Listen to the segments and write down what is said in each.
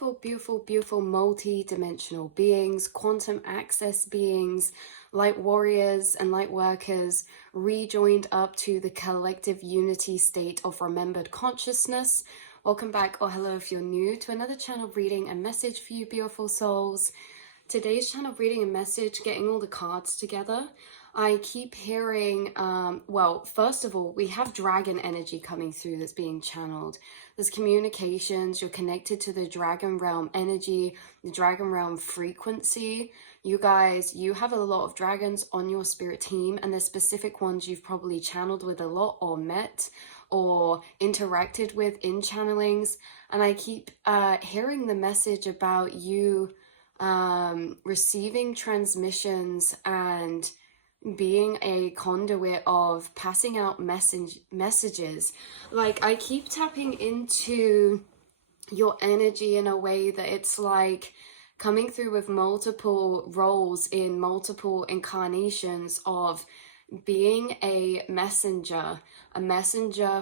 beautiful, beautiful, beautiful multi-dimensional beings, quantum access beings, light warriors and light workers rejoined up to the collective unity state of remembered consciousness. Welcome back, or hello if you're new, to another channel reading and message for you beautiful souls. Today's channel reading and message, getting all the cards together. I keep hearing, well, first of all, we have dragon energy coming through that's being channeled. There's communications, you're connected to the dragon realm energy, the dragon realm frequency. You guys, you have a lot of dragons on your spirit team, and there's specific ones you've probably channeled with a lot or met or interacted with in channelings. And I keep hearing the message about you receiving transmissions and being a conduit of passing out messages. Like, I keep tapping into your energy in a way that it's like coming through with multiple roles in multiple incarnations of being a messenger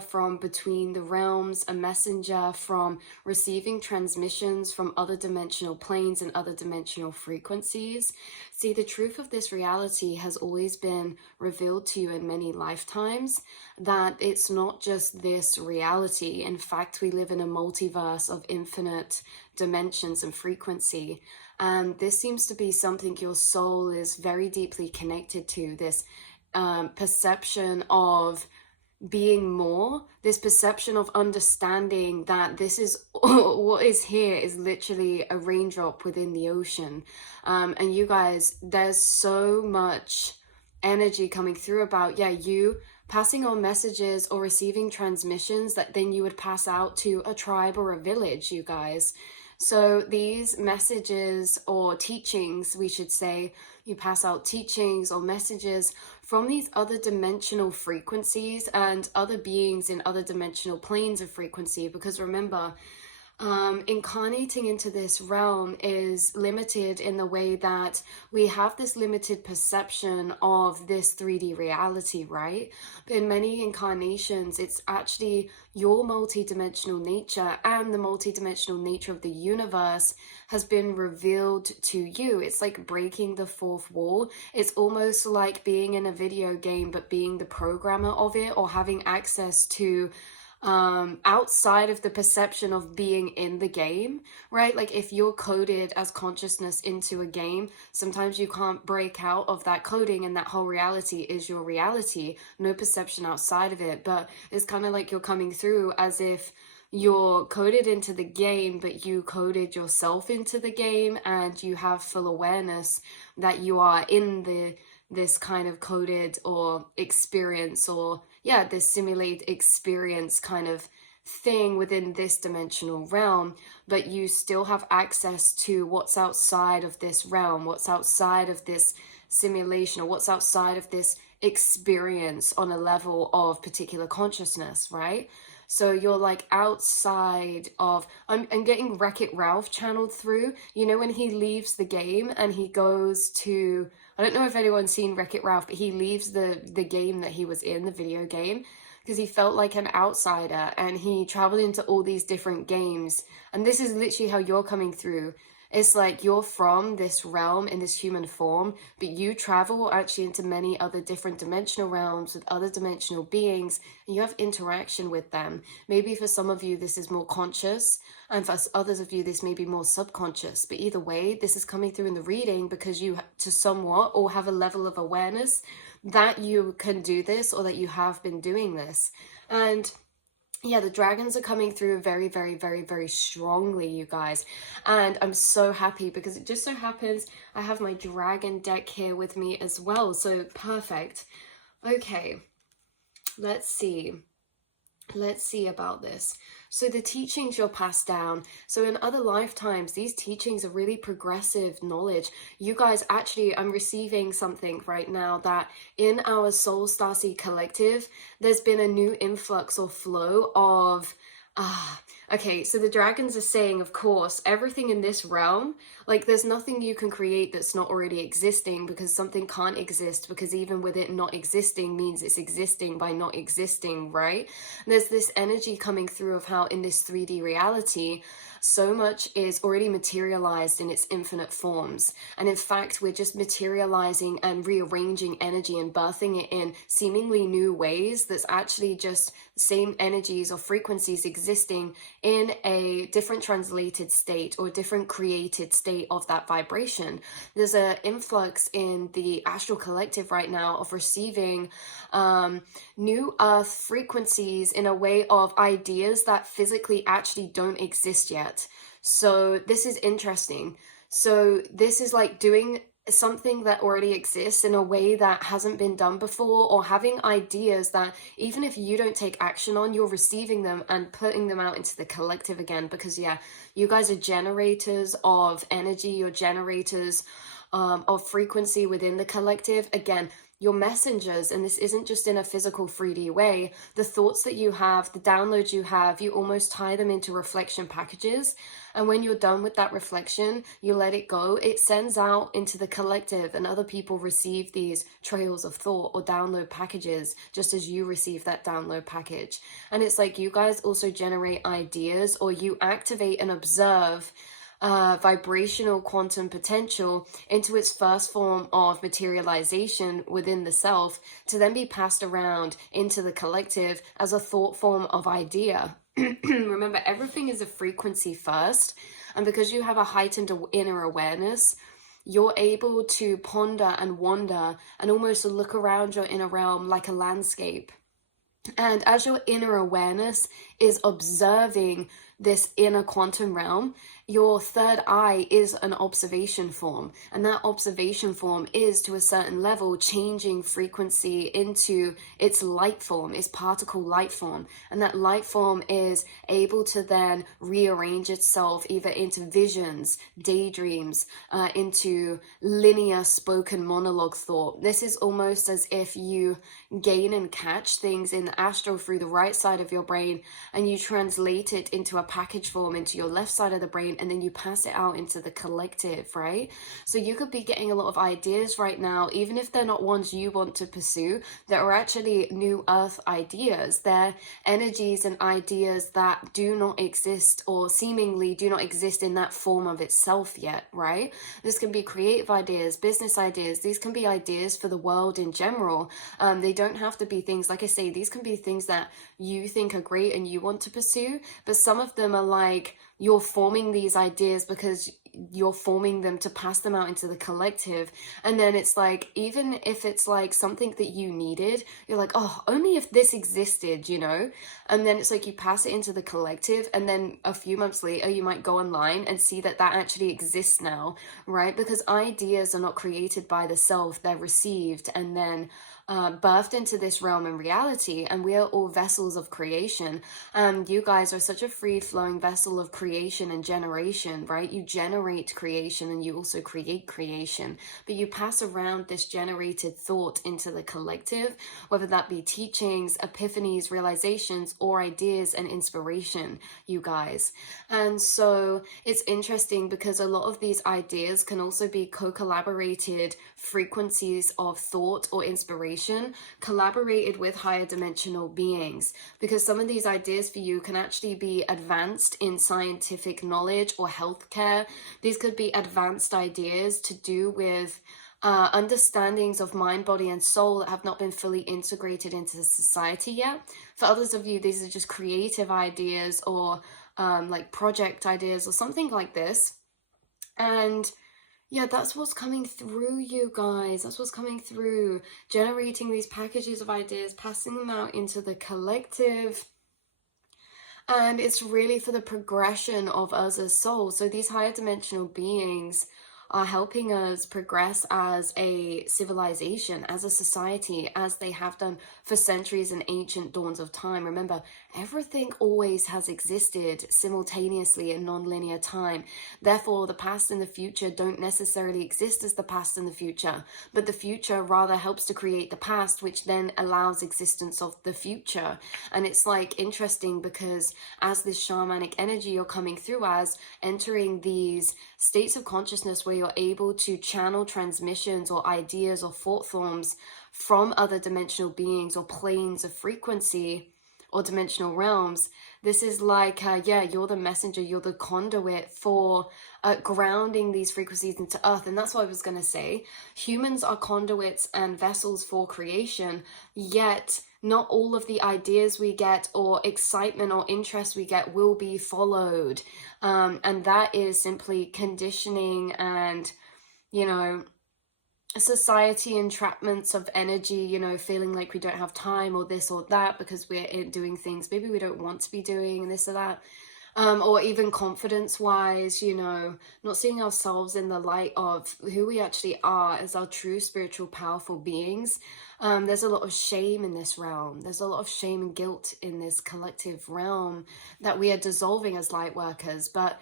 from between the realms, a messenger from receiving transmissions from other dimensional planes and other dimensional frequencies. See, the truth of this reality has always been revealed to you in many lifetimes, that it's not just this reality. In fact, we live in a multiverse of infinite dimensions and frequency. And this seems to be something your soul is very deeply connected to, this perception of being more, this perception of understanding that this is what is here is literally a raindrop within the ocean. And you guys, there's so much energy coming through about, yeah, you passing on messages or receiving transmissions that then you would pass out to a tribe or a village, you guys. So these messages or teachings, we should say, you pass out teachings or messages from these other dimensional frequencies and other beings in other dimensional planes of frequency. Because remember, incarnating into this realm is limited in the way that we have this limited perception of this 3D reality, right? But in many incarnations, it's actually your multidimensional nature and the multidimensional nature of the universe has been revealed to you. It's like breaking the fourth wall. It's almost like being in a video game, but being the programmer of it, or having access to outside of the perception of being in the game, right? Like, if you're coded as consciousness into a game, sometimes you can't break out of that coding, and that whole reality is your reality, no perception outside of it. But it's kind of like you're coming through as if you're coded into the game, but you coded yourself into the game, and you have full awareness that you are in this kind of coded or experience, or yeah, this simulated experience kind of thing within this dimensional realm, but you still have access to what's outside of this realm, what's outside of this simulation, or what's outside of this experience on a level of particular consciousness, right? So you're like outside of, I'm getting Wreck-It Ralph channeled through, you know, when he leaves the game and he goes to, I don't know if anyone's seen Wreck-It Ralph, but he leaves the game that he was in, the video game, because he felt like an outsider, and he traveled into all these different games. And this is literally how you're coming through. It's like you're from this realm in this human form, but you travel actually into many other different dimensional realms with other dimensional beings, and you have interaction with them. Maybe for some of you, this is more conscious, and for others of you, this may be more subconscious. But either way, this is coming through in the reading because you, to somewhat, or have a level of awareness that you can do this, or that you have been doing this. And yeah, the dragons are coming through very, very, very, very strongly, you guys. And I'm so happy because it just so happens I have my dragon deck here with me as well. So perfect. Okay, let's see. Let's see about this. So the teachings you're passed down. So in other lifetimes, these teachings are really progressive knowledge. You guys, actually, I'm receiving something right now that in our Soul Starseed collective, there's been a new influx or flow of okay, so the dragons are saying, of course, everything in this realm, like, there's nothing you can create that's not already existing, because something can't exist, because even with it not existing means it's existing by not existing, right? And there's this energy coming through of how in this 3D reality, so much is already materialized in its infinite forms. And in fact, we're just materializing and rearranging energy and birthing it in seemingly new ways that's actually just the same energies or frequencies existing in a different translated state or different created state of that vibration. There's an influx in the astral collective right now of receiving new earth frequencies in a way of ideas that physically actually don't exist yet. So this is interesting. So this is like doing something that already exists in a way that hasn't been done before, or having ideas that even if you don't take action on, you're receiving them and putting them out into the collective again. Because yeah, you guys are generators of energy, you're generators of frequency within the collective. Again, your messengers, and this isn't just in a physical 3D way, the thoughts that you have, the downloads you have, you almost tie them into reflection packages. And when you're done with that reflection, you let it go, it sends out into the collective, and other people receive these trails of thought or download packages just as you receive that download package. And it's like you guys also generate ideas, or you activate and observe vibrational quantum potential into its first form of materialization within the self, to then be passed around into the collective as a thought form of idea. Remember, everything is a frequency first, and because you have a heightened inner awareness, you're able to ponder and wonder and almost look around your inner realm like a landscape. And as your inner awareness is observing this inner quantum realm, your third eye is an observation form. And that observation form is, to a certain level, changing frequency into its light form, its particle light form. And that light form is able to then rearrange itself either into visions, daydreams, into linear spoken monologue thought. This is almost as if you gain and catch things in the astral through the right side of your brain, and you translate it into a package form into your left side of the brain, and then you pass it out into the collective, right? So you could be getting a lot of ideas right now, even if they're not ones you want to pursue, that are actually new earth ideas. They're energies and ideas that do not exist, or seemingly do not exist in that form of itself yet, right? This can be creative ideas, business ideas. These can be ideas for the world in general. They don't have to be things, like I say, these can be things that you think are great and you want to pursue, but some of them are like, you're forming these ideas because you're forming them to pass them out into the collective. And then it's like, even if it's like something that you needed, you're like, oh, only if this existed, you know? And then it's like you pass it into the collective, and then a few months later you might go online and see that that actually exists now, right? Because ideas are not created by the self, they're received and then birthed into this realm and reality. And we are all vessels of creation, and you guys are such a free-flowing vessel of creation and generation, right? You generate creation and you also create creation, but you pass around this generated thought into the collective, whether that be teachings, epiphanies, realizations, or ideas and inspiration, you guys. And so it's interesting because a lot of these ideas can also be co-collaborated frequencies of thought or inspiration collaborated with higher dimensional beings, because some of these ideas for you can actually be advanced in scientific knowledge or healthcare. These could be advanced ideas to do with understandings of mind, body, and soul that have not been fully integrated into society yet. For others of you, these are just creative ideas, or like project ideas or something like this. And yeah, that's what's coming through, you guys. That's what's coming through. Generating these packages of ideas, passing them out into the collective. And it's really for the progression of us as souls. So these higher dimensional beings are helping us progress as a civilization, as a society, as they have done for centuries in ancient dawns of time. Remember, everything always has existed simultaneously in non-linear time. Therefore, the past and the future don't necessarily exist as the past and the future, but the future rather helps to create the past, which then allows existence of the future. And it's like interesting because as this shamanic energy you're coming through as, entering these states of consciousness where you're able to channel transmissions or ideas or thought forms from other dimensional beings or planes of frequency or dimensional realms, This is like, yeah, you're the messenger, you're the conduit for grounding these frequencies into earth. And that's what I was going to say. Humans are conduits and vessels for creation, yet not all of the ideas we get or excitement or interest we get will be followed. And that is simply conditioning and, you know, society entrapments of energy, you know, feeling like we don't have time or this or that because we're doing things maybe we don't want to be doing and this or that. Or even confidence wise, you know, not seeing ourselves in the light of who we actually are as our true spiritual powerful beings. There's a lot of shame in this realm. There's a lot of shame and guilt in this collective realm that we are dissolving as light workers. But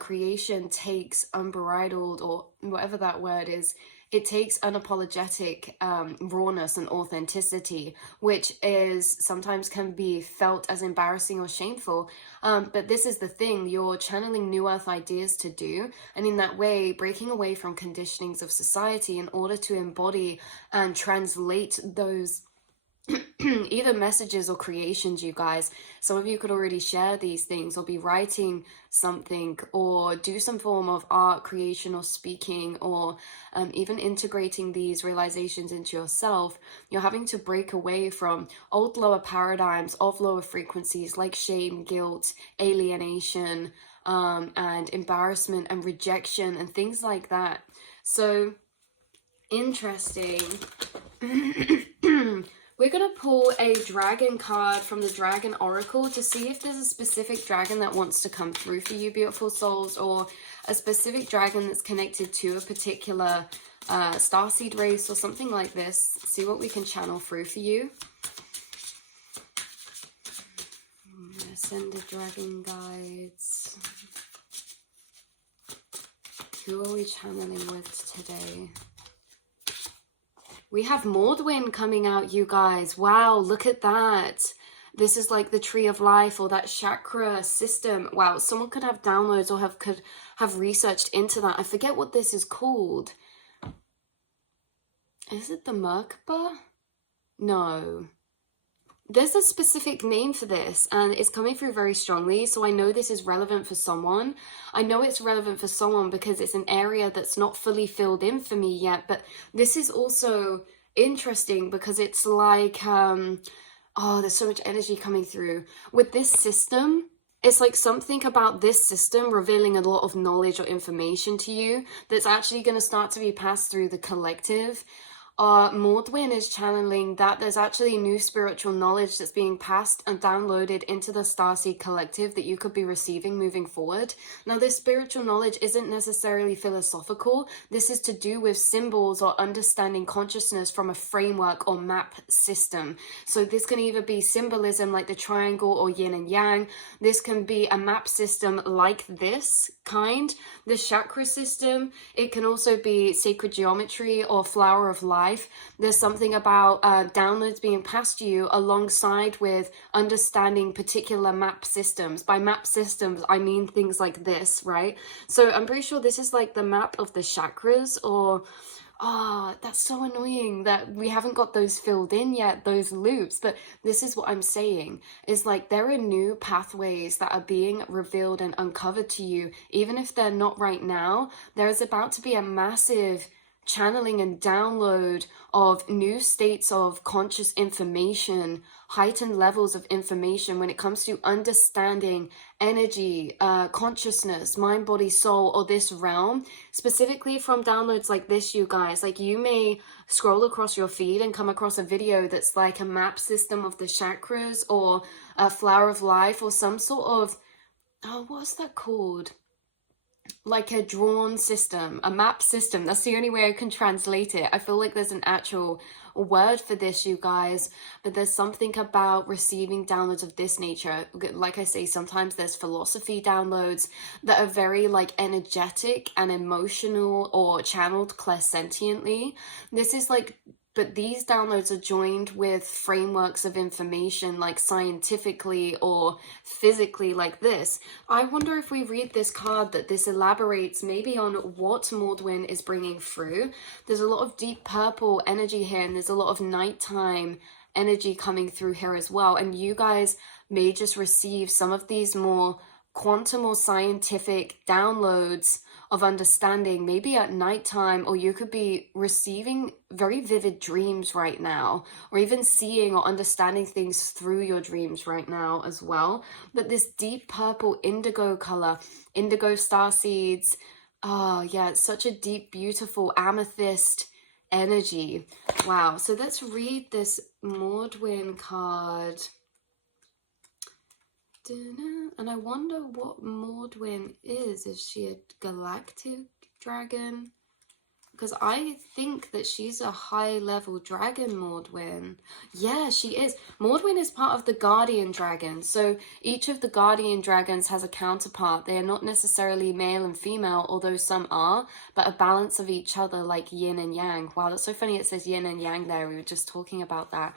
creation takes unbridled, or whatever that word is, it takes unapologetic rawness and authenticity, which is sometimes can be felt as embarrassing or shameful. But this is the thing, you're channeling new earth ideas to do, and in that way breaking away from conditionings of society in order to embody and translate those either messages or creations, you guys. Some of you could already share these things or be writing something or do some form of art creation or speaking, or even integrating these realizations into yourself. You're having to break away from old lower paradigms of lower frequencies like shame, guilt, alienation, and embarrassment and rejection and things like that. So interesting. We're going to pull a dragon card from the Dragon Oracle to see if there's a specific dragon that wants to come through for you, beautiful souls, or a specific dragon that's connected to a particular starseed race or something like this. See what we can channel through for you. Ascended dragon guides. Who are we channeling with today? We have Mwin coming out, you guys. Wow, look at that. This is like the tree of life or that chakra system. Wow, someone could have downloads or could have researched into that. I forget what this is called. Is it the Merkaba? No. There's a specific name for this and it's coming through very strongly. So I know this is relevant for someone. I know it's relevant for someone because it's an area that's not fully filled in for me yet. But this is also interesting because it's like, oh, there's so much energy coming through. With this system, it's like something about this system revealing a lot of knowledge or information to you that's actually going to start to be passed through the collective. Mwin is channeling that there's actually new spiritual knowledge that's being passed and downloaded into the Starseed collective that you could be receiving moving forward. Now, this spiritual knowledge isn't necessarily philosophical. This is to do with symbols or understanding consciousness from a framework or map system. So this can either be symbolism like the triangle or yin and yang. This can be a map system like this kind, the chakra system. It can also be sacred geometry or flower of life. There's something about downloads being passed to you alongside with understanding particular map systems. By map systems, I mean things like this, right? So I'm pretty sure this is like the map of the chakras, or that's so annoying that we haven't got those filled in yet, those loops. But this is what I'm saying, is like there are new pathways that are being revealed and uncovered to you. Even if they're not right now, there is about to be a massive channeling and download of new states of conscious information, heightened levels of information when it comes to understanding energy, consciousness, mind, body, soul, or this realm, specifically from downloads like this, you guys. Like, you may scroll across your feed and come across a video that's like a map system of the chakras or a flower of life or some sort of, what's that called? Like a drawn system, a map system. That's the only way I can translate it. I feel like there's an actual word for this, you guys, but there's something about receiving downloads of this nature. Like I say, sometimes there's philosophy downloads that are very like energetic and emotional or channeled clairsentiently. This is like, but these downloads are joined with frameworks of information, like scientifically or physically, like this. I wonder if we read this card that this elaborates maybe on what Mwin is bringing through. There's a lot of deep purple energy here, and there's a lot of nighttime energy coming through here as well. And you guys may just receive some of these more quantum or scientific downloads of understanding, maybe at nighttime, or you could be receiving very vivid dreams right now, or even seeing or understanding things through your dreams right now as well. But this deep purple indigo color, indigo star seeds, oh yeah, it's such a deep, beautiful amethyst energy. Wow. So let's read this Mwin card. And I wonder what Mwin is. Is she a galactic dragon? Because I think that she's a high-level dragon, Mwin. Yeah, she is. Mwin is part of the guardian dragon. So each of the guardian dragons has a counterpart. They are not necessarily male and female, although some are, but a balance of each other, like yin and yang. Wow, that's so funny it says yin and yang there. We were just talking about that.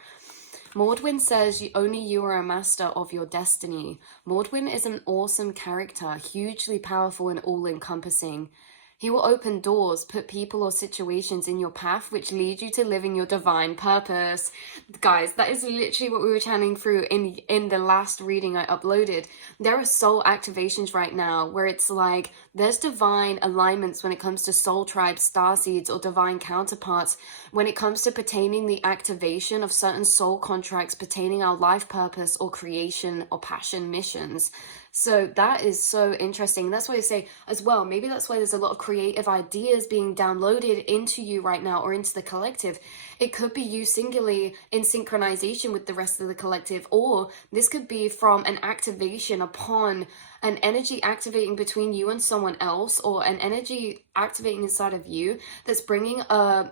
Mwin says only you are a master of your destiny. Mwin is an awesome character, hugely powerful and all-encompassing. He will open doors, put people or situations in your path which lead you to living your divine purpose. Guys, that is literally what we were channeling through in the last reading I uploaded. There are soul activations right now where it's like there's divine alignments when it comes to soul tribes, starseeds, or divine counterparts when it comes to pertaining the activation of certain soul contracts pertaining our life purpose or creation or passion missions. So that is so interesting. That's why I say as well, maybe that's why there's a lot of creative ideas being downloaded into you right now or into the collective. It could be you singularly in synchronization with the rest of the collective, or this could be from an activation upon an energy activating between you and someone else, or an energy activating inside of you that's bringing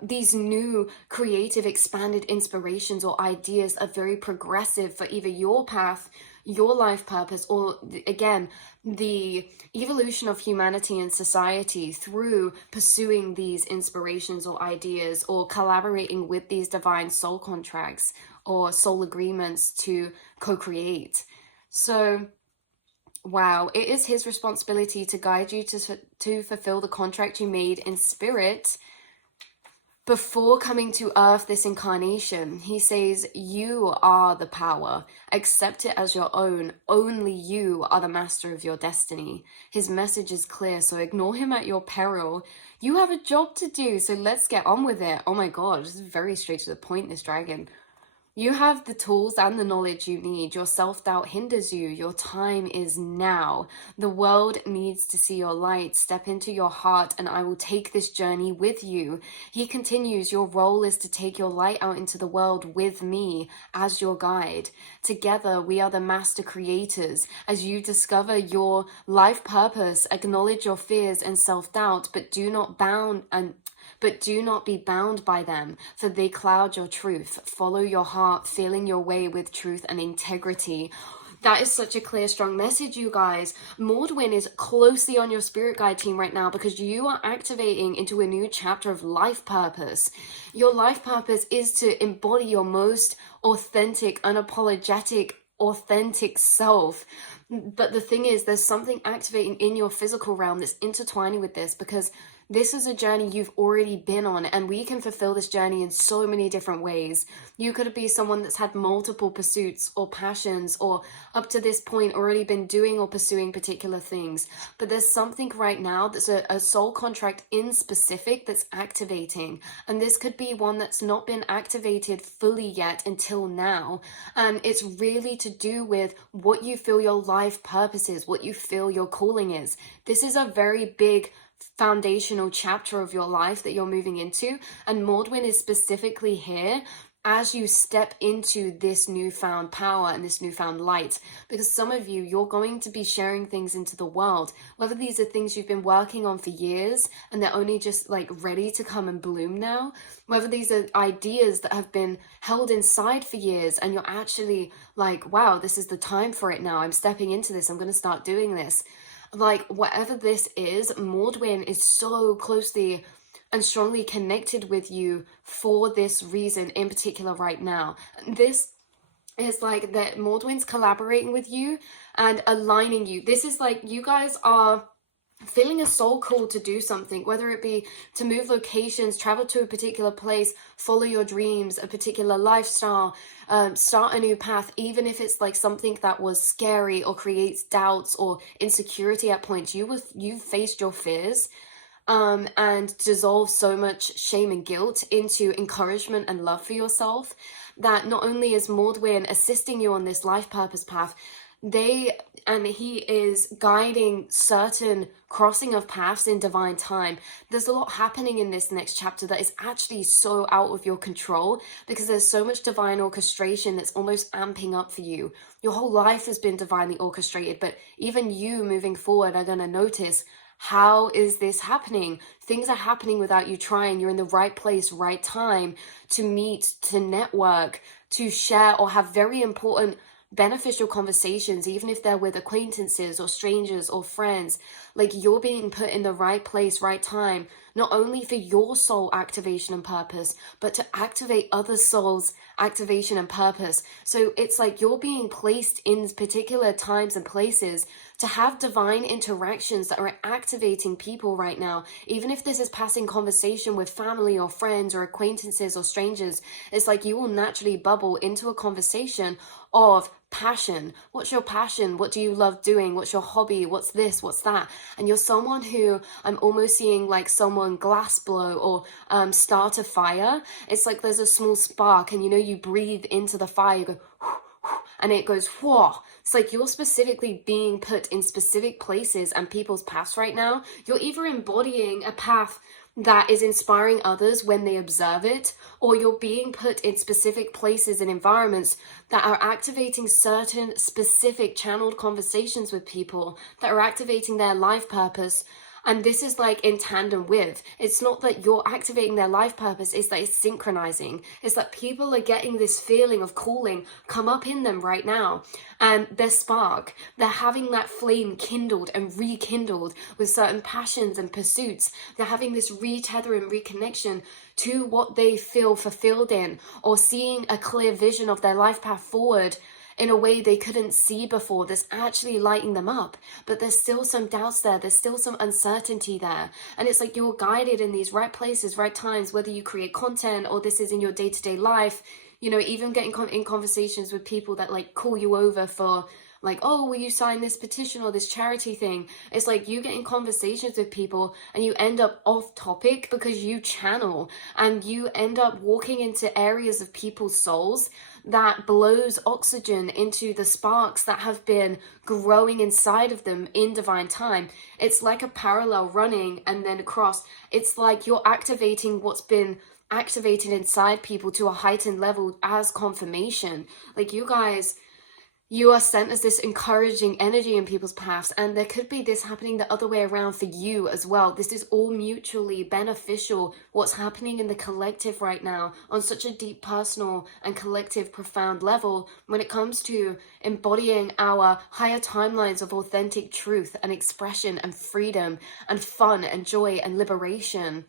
these new creative expanded inspirations or ideas that are very progressive for either your path, your life purpose, or again, the evolution of humanity and society through pursuing these inspirations or ideas, or collaborating with these divine soul contracts or soul agreements to co-create. So wow, it is his responsibility to guide you to fulfill the contract you made in spirit before coming to earth this incarnation. He says, you are the power. Accept it as your own. Only you are the master of your destiny. His message is clear, so ignore him at your peril. You have a job to do, so let's get on with it. Oh my god, this is very straight to the point, this dragon. You have the tools and the knowledge you need. Your self-doubt hinders you. Your time is now. The world needs to see your light. Step into your heart and I will take this journey with you. He continues, your role is to take your light out into the world with me as your guide. Together, we are the master creators. As you discover your life purpose, acknowledge your fears and self-doubt, but do not be bound by them, for they cloud your truth. Follow your heart, feeling your way with truth and integrity. That is such a clear, strong message, you guys. Mwin is closely on your spirit guide team right now because you are activating into a new chapter of life purpose. Your life purpose is to embody your most authentic, unapologetic, authentic self. But the thing is, there's something activating in your physical realm that's intertwining with this, because this is a journey you've already been on, and we can fulfill this journey in so many different ways. You could be someone that's had multiple pursuits or passions, or up to this point already been doing or pursuing particular things. But there's something right now that's a soul contract in specific that's activating. And this could be one that's not been activated fully yet until now. And it's really to do with what you feel your life purpose is, what you feel your calling is. This is a very big foundational chapter of your life that you're moving into, and Mwin is specifically here as you step into this newfound power and this newfound light, because some of you, you're going to be sharing things into the world, whether these are things you've been working on for years and they're only just like ready to come and bloom now, whether these are ideas that have been held inside for years and you're actually like, wow, this is the time for it now, I'm stepping into this, I'm going to start doing this. Like, whatever this is, Mwin is so closely and strongly connected with you for this reason in particular right now. This is like that Mwin's collaborating with you and aligning you. This is like you guys are feeling a soul call to do something, whether it be to move locations, travel to a particular place, follow your dreams, a particular lifestyle, start a new path, even if it's like something that was scary or creates doubts or insecurity at points. You've faced your fears, and dissolve so much shame and guilt into encouragement and love for yourself, that not only is Mwin assisting you on this life purpose path, he is guiding certain crossing of paths in divine time. There's a lot happening in this next chapter that is actually so out of your control, because there's so much divine orchestration that's almost amping up for you. Your whole life has been divinely orchestrated, but even you moving forward are going to notice, how is this happening? Things are happening without you trying. You're in the right place, right time to meet, to network, to share, or have very important beneficial conversations, even if they're with acquaintances or strangers or friends. Like, you're being put in the right place, right time, not only for your soul activation and purpose, but to activate other souls activation and purpose. So it's like you're being placed in particular times and places to have divine interactions that are activating people right now. Even if this is passing conversation with family or friends or acquaintances or strangers, it's like you will naturally bubble into a conversation of passion. What's your passion? What do you love doing? What's your hobby? What's this? What's that? And you're someone who, I'm almost seeing like someone glass blow or start a fire. It's like there's a small spark, and you breathe into the fire, you go and it goes whoa. It's like you're specifically being put in specific places and people's paths right now. You're either embodying a path that is inspiring others when they observe it, or you're being put in specific places and environments that are activating certain specific channeled conversations with people that are activating their life purpose. And this is like in tandem with, it's not that you're activating their life purpose, it's that it's synchronizing. It's that people are getting this feeling of calling come up in them right now. And their spark, they're having that flame kindled and rekindled with certain passions and pursuits. They're having this retether and reconnection to what they feel fulfilled in, or seeing a clear vision of their life path forward in a way they couldn't see before, that's actually lighting them up. But there's still some doubts there, there's still some uncertainty there. And it's like you're guided in these right places, right times, whether you create content or this is in your day-to-day life. Even getting in conversations with people that like call you over for like, oh, will you sign this petition or this charity thing? It's like you get in conversations with people and you end up off topic because you channel, and you end up walking into areas of people's souls that blows oxygen into the sparks that have been growing inside of them in divine time. It's like a parallel running and then across. It's like you're activating what's been activated inside people to a heightened level as confirmation. Like, you are sent as this encouraging energy in people's paths, and there could be this happening the other way around for you as well. This is all mutually beneficial, what's happening in the collective right now on such a deep personal and collective profound level when it comes to embodying our higher timelines of authentic truth and expression and freedom and fun and joy and liberation.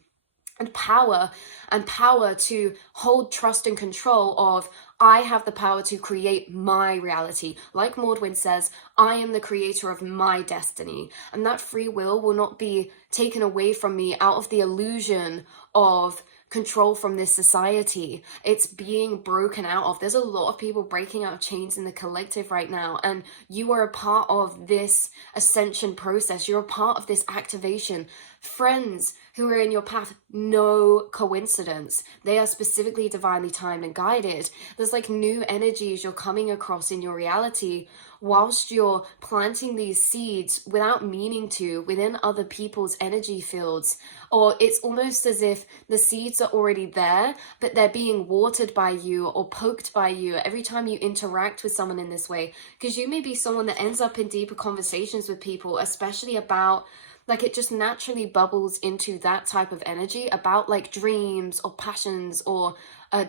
And power to hold trust and control of, I have the power to create my reality. Like Mwin says, I am the creator of my destiny. And that free will not be taken away from me out of the illusion of control from this society. It's being broken out of. There's a lot of people breaking out of chains in the collective right now, and you are a part of this ascension process. You're a part of this activation. Friends who are in your path, no coincidence. They are specifically divinely timed and guided. There's like new energies you're coming across in your reality whilst you're planting these seeds without meaning to within other people's energy fields. Or it's almost as if the seeds are already there, but they're being watered by you or poked by you every time you interact with someone in this way. Because you may be someone that ends up in deeper conversations with people, especially about, like, it just naturally bubbles into that type of energy about like dreams or passions or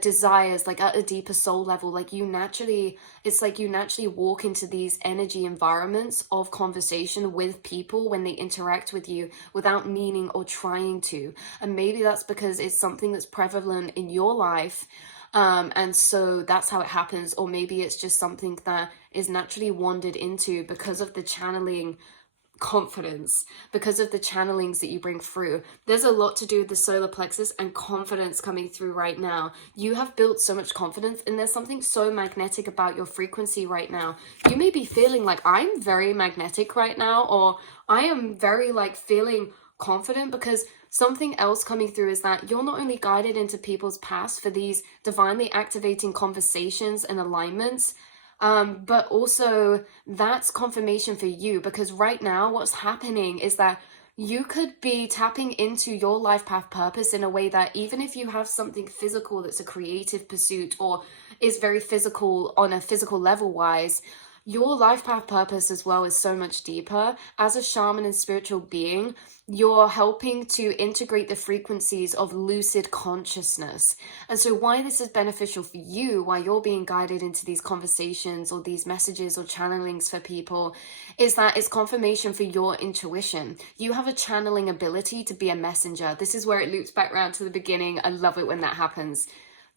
desires, like at a deeper soul level. Like it's like you naturally walk into these energy environments of conversation with people when they interact with you without meaning or trying to. And maybe that's because it's something that's prevalent in your life. And so that's how it happens. Or maybe it's just something that is naturally wandered into because of the channeling confidence because of the channelings that you bring through. There's a lot to do with the solar plexus and confidence coming through right now. You have built so much confidence, and there's something so magnetic about your frequency right now. You may be feeling like, I'm very magnetic right now, or I am very like feeling confident, because something else coming through is that you're not only guided into people's past for these divinely activating conversations and alignments, but also that's confirmation for you, because right now what's happening is that you could be tapping into your life path purpose in a way that even if you have something physical that's a creative pursuit or is very physical on a physical level wise, your life path purpose as well is so much deeper. As a shaman and spiritual being, you're helping to integrate the frequencies of lucid consciousness. And so why this is beneficial for you, why you're being guided into these conversations or these messages or channelings for people, is that it's confirmation for your intuition. You have a channeling ability to be a messenger. This is where it loops back around to the beginning. I love it when that happens.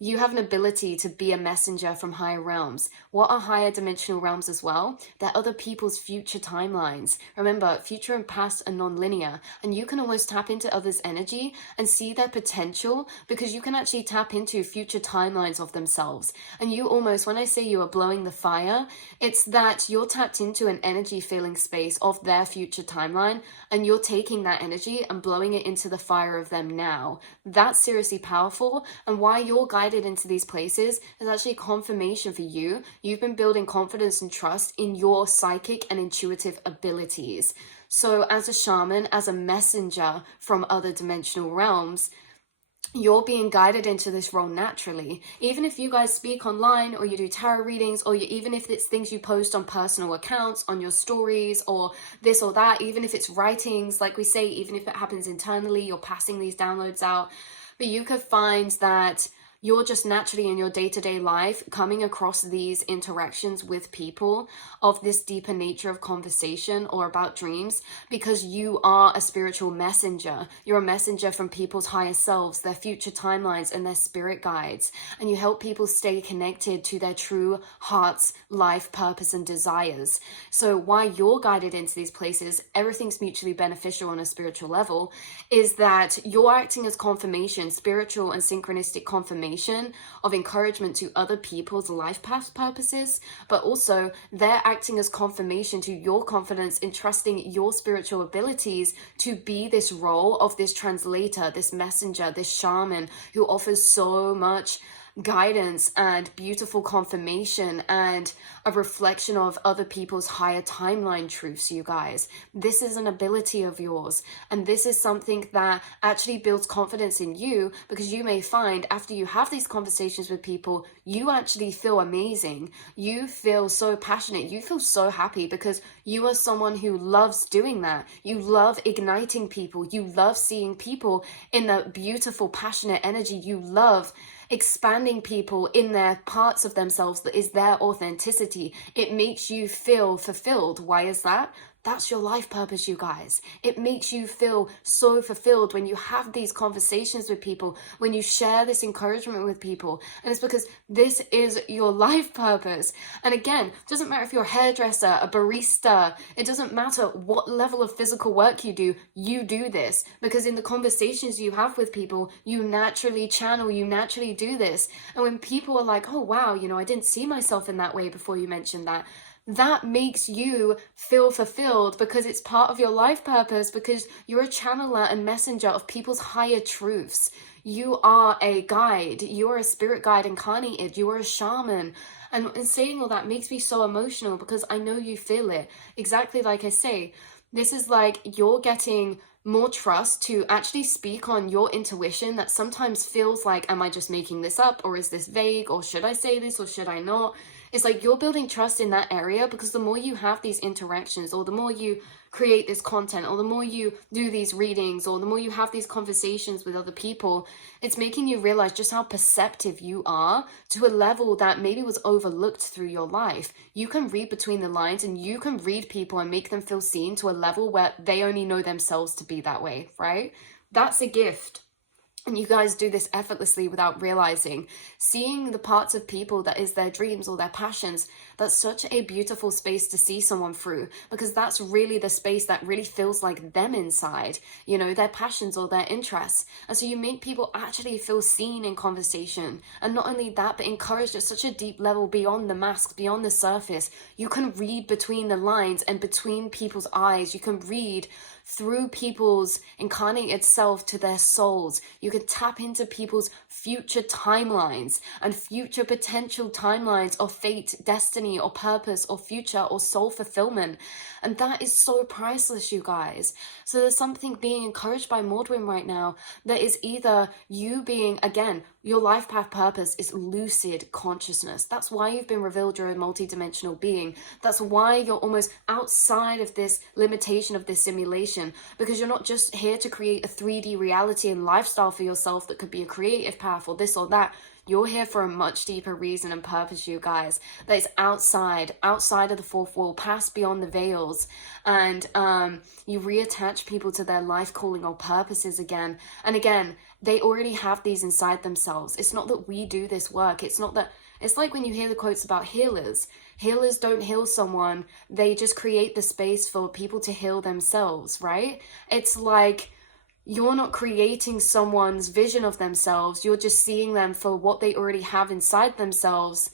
You have an ability to be a messenger from higher realms. What are higher dimensional realms as well? They're other people's future timelines. Remember, future and past are non-linear, and you can almost tap into others' energy and see their potential, because you can actually tap into future timelines of themselves. And you almost, when I say you are blowing the fire, it's that you're tapped into an energy feeling space of their future timeline, and you're taking that energy and blowing it into the fire of them now. That's seriously powerful, and why you're guided into these places is actually confirmation for you. You've been building confidence and trust in your psychic and intuitive abilities. So as a shaman, as a messenger from other dimensional realms, you're being guided into this role naturally. Even if you guys speak online, or you do tarot readings, or even if it's things you post on personal accounts, on your stories, or this or that, even if it's writings, like we say, even if it happens internally, you're passing these downloads out. But you could find that you're just naturally in your day-to-day life coming across these interactions with people of this deeper nature of conversation or about dreams, because you are a spiritual messenger. You're a messenger from people's higher selves, their future timelines, and their spirit guides. And you help people stay connected to their true heart's life purpose and desires. So why you're guided into these places, everything's mutually beneficial on a spiritual level, is that you're acting as confirmation, spiritual and synchronistic confirmation of encouragement to other people's life path purposes, but also they're acting as confirmation to your confidence in trusting your spiritual abilities to be this role of this translator, this messenger, this shaman who offers so much guidance and beautiful confirmation and a reflection of other people's higher timeline truths. You guys, this is an ability of yours, and this is something that actually builds confidence in you, because you may find after you have these conversations with people, you actually feel amazing, you feel so passionate, you feel so happy, because you are someone who loves doing that. You love igniting people, you love seeing people in that beautiful passionate energy, you love expanding people in their parts of themselves that is their authenticity. It makes you feel fulfilled. Why is that? That's your life purpose, you guys. It makes you feel so fulfilled when you have these conversations with people, when you share this encouragement with people. And it's because this is your life purpose. And again, it doesn't matter if you're a hairdresser, a barista, it doesn't matter what level of physical work you do this. Because in the conversations you have with people, you naturally channel, you naturally do this. And when people are like, oh wow, I didn't see myself in that way before you mentioned that, that makes you feel fulfilled, because it's part of your life purpose, because you're a channeler and messenger of people's higher truths. You are a guide. You are a spirit guide incarnated. You are a shaman. And saying all that makes me so emotional, because I know you feel it. Exactly like I say, this is like you're getting more trust to actually speak on your intuition that sometimes feels like, am I just making this up, or is this vague, or should I say this, or should I not? It's like you're building trust in that area, because the more you have these interactions, or the more you create this content, or the more you do these readings, or the more you have these conversations with other people, it's making you realize just how perceptive you are to a level that maybe was overlooked through your life. You can read between the lines, and you can read people and make them feel seen to a level where they only know themselves to be that way, right? That's a gift. And you guys do this effortlessly without realizing. Seeing the parts of people that is their dreams or their passions, that's such a beautiful space to see someone through, because that's really the space that really feels like them inside, you know, their passions or their interests. And so you make people actually feel seen in conversation. And not only that, but encouraged at such a deep level beyond the mask, beyond the surface. You can read between the lines and between people's eyes. You can read through people's incarnated self to their souls. You can tap into people's future timelines and future potential timelines of fate, destiny, or purpose, or future, or soul fulfillment. And that is so priceless, you guys. So there's something being encouraged by Mwin right now that is either you being, again, your life path purpose is lucid consciousness. That's why you've been revealed you're a multidimensional being. That's why you're almost outside of this limitation of this simulation, because you're not just here to create a 3D reality and lifestyle for yourself that could be a creative path or this or that. You're here for a much deeper reason and purpose, you guys, that is outside of the fourth wall, past beyond the veils. And you reattach people to their life calling or purposes again. And again, they already have these inside themselves. It's not that we do this work. It's not that, it's like when you hear the quotes about healers. Healers don't heal someone. They just create the space for people to heal themselves, right? It's like, you're not creating someone's vision of themselves. You're just seeing them for what they already have inside themselves,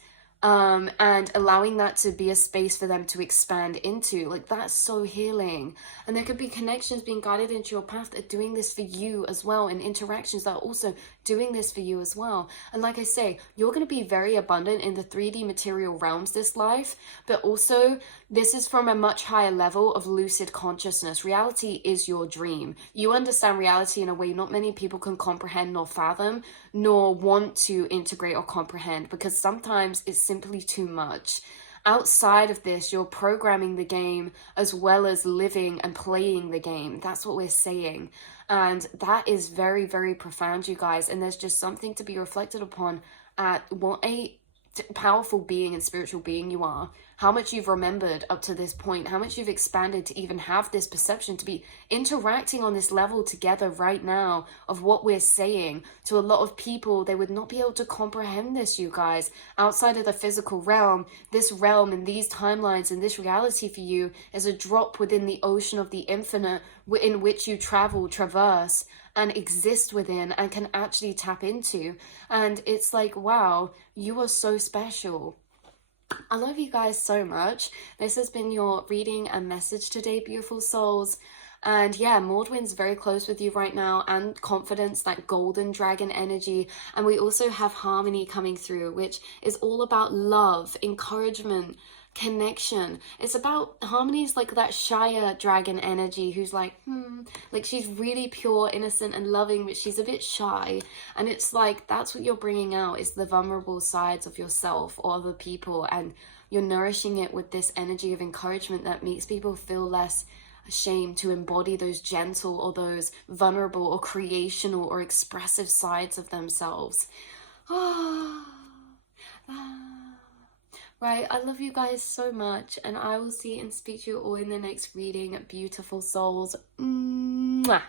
and allowing that to be a space for them to expand into. Like, that's so healing. And there could be connections being guided into your path that are doing this for you as well, and interactions that are also doing this for you as well. And like I say, you're going to be very abundant in the 3D material realms this life, but also this is from a much higher level of lucid consciousness. Reality is your dream. You understand reality in a way not many people can comprehend nor fathom, nor want to integrate or comprehend, because sometimes it's simply too much. Outside of this, you're programming the game as well as living and playing the game. That's what we're saying. And that is very, very profound, you guys. And there's just something to be reflected upon at what a powerful being and spiritual being you are, how much you've remembered up to this point, how much you've expanded to even have this perception, to be interacting on this level together right now of what we're saying. To a lot of people, they would not be able to comprehend this, you guys. Outside of the physical realm, this realm and these timelines and this reality for you is a drop within the ocean of the infinite in which you traverse and exist within and can actually tap into. And it's like, wow, you are so special. I love you guys so much. This has been your reading and message today, beautiful souls. And yeah, Mwin's very close with you right now, and confidence, that golden dragon energy. And we also have harmony coming through, which is all about love, encouragement, connection. It's about harmonies, like that shyer dragon energy who's like she's really pure, innocent and loving, but she's a bit shy. And it's like, that's what you're bringing out, is the vulnerable sides of yourself or other people, and you're nourishing it with this energy of encouragement that makes people feel less ashamed to embody those gentle or those vulnerable or creational or expressive sides of themselves. Right, I love you guys so much, and I will see and speak to you all in the next reading, beautiful souls. Mwah.